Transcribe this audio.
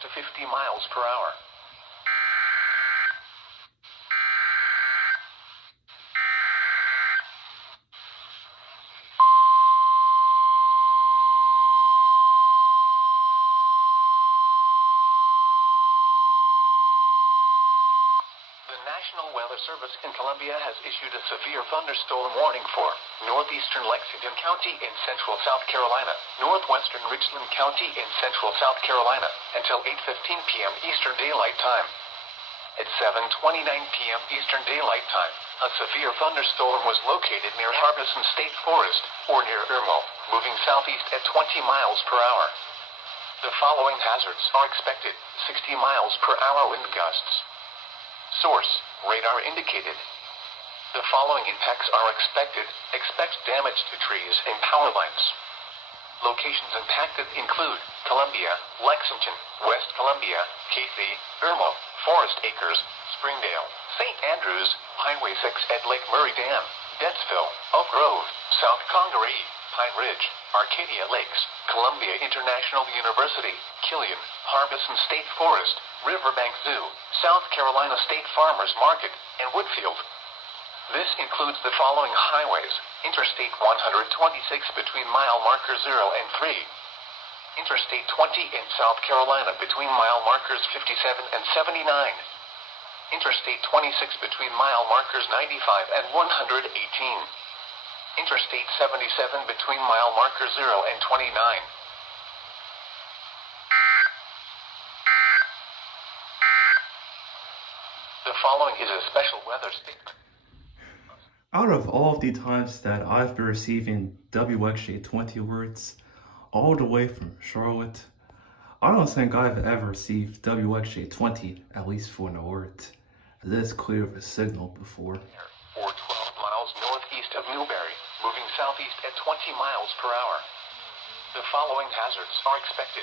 to 50 miles per hour. National Weather Service in Columbia has issued a severe thunderstorm warning for northeastern Lexington County in central South Carolina, northwestern Richland County in central South Carolina, until 8:15 p.m. Eastern Daylight Time. At 7:29 p.m. Eastern Daylight Time, a severe thunderstorm was located near Harbison State Forest, or near Irmo, moving southeast at 20 miles per hour. The following hazards are expected: 60 miles per hour wind gusts. Source: radar indicated. The following impacts are expected. Expect damage to trees and power lines. Locations impacted include Columbia, Lexington, West Columbia, Cathy, Irmo, Forest Acres, Springdale, St. Andrews, Highway 6 at Lake Murray Dam, Dentsville, Oak Grove, South Congaree, Pine Ridge, Arcadia Lakes, Columbia International University, Killian, Harbison State Forest, Riverbank Zoo, South Carolina State Farmers Market, and Woodfield. This includes the following highways: Interstate 126 between mile marker 0 and 3. Interstate 20 in South Carolina between mile markers 57 and 79. Interstate 26 between mile markers 95 and 118. Interstate 77 between mile markers 0 and 29. The following is a special weather statement. Out of all the times that I've been receiving WXJ20 alerts, all the way from Charlotte, I don't think I've ever received WXJ20, at least for an alert, this clear of a signal before. Or 12 miles northeast of Newberry, moving southeast at 20 miles per hour. The following hazards are expected.